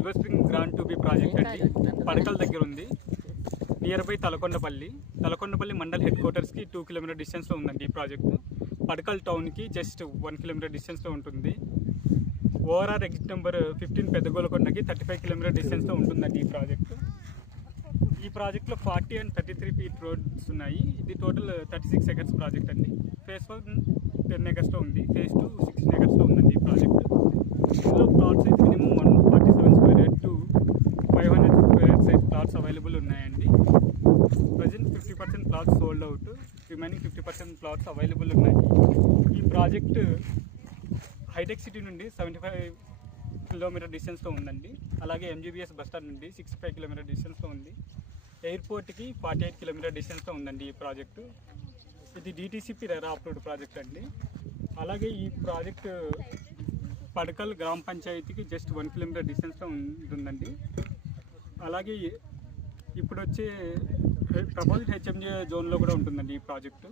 Silver spring grand to be project అండి. పడకల్ దగ్గర ఉంది, near by Talakondapalli mandal head క్వార్టర్స్కి 2 కిలోమీటర్ డిస్టెన్స్లో ఉందండి ఈ ప్రాజెక్టు. పడకల్ టౌన్కి జస్ట్ 1 కిలోమీటర్ డిస్టెన్స్లో ఉంటుంది. ఓఆర్ఆర్ ఎగ్జిట్ నెంబర్ 15 పెద్దగోలకొండకి 35 కిలోమీటర్ డిస్టెన్స్లో ఉంటుందండి ఈ ప్రాజెక్టు. ఈ ప్రాజెక్ట్లో 40 and 33 ఫీట్ రోడ్స్ ఉన్నాయి. ఇది టోటల్ 36 ఎకర్స్ ప్రాజెక్ట్ అండి. ఫేజ్ 1 10 ఎకర్స్లో ఉంది, ఫేజ్ 2 16 ఎకర్స్లో ఉందండి ఈ ప్రాజెక్టు. ఇందులో ప్లాట్స్ అయితే minimum 147 square yard to 500 square yard size plots available ఉన్నాయండి. Present 50% plots sold out, remaining 50% plots available ఉన్నాయి. ఈ ప్రాజెక్ట్ హైటెక్ సిటీ నుండి 75 కిలోమీటర్ డిస్టెన్స్లో ఉందండి. అలాగే ఎంజీబీఎస్ బస్ స్టాండ్ నుండి 65 కిలోమీటర్ డిస్టెన్స్లో ఉంది. ఎయిర్పోర్ట్కి 48 కిలోమీటర్ డిస్టెన్స్లో ఉందండి ఈ ప్రాజెక్టు. ఇది డిటీసీపీ రెరా అప్రూవ్డ్ ప్రాజెక్ట్ అండి. అలాగే ఈ ప్రాజెక్టు పడకల్ గ్రామ పంచాయతీకి జస్ట్ 1 కిలోమీటర్ డిస్టెన్స్లో ఉంటుందండి. అలాగే ఇప్పుడు వచ్చే ప్రపోజ్డ్ హెచ్ఎంజే జోన్లో కూడా ఉంటుందండి ఈ ప్రాజెక్టు.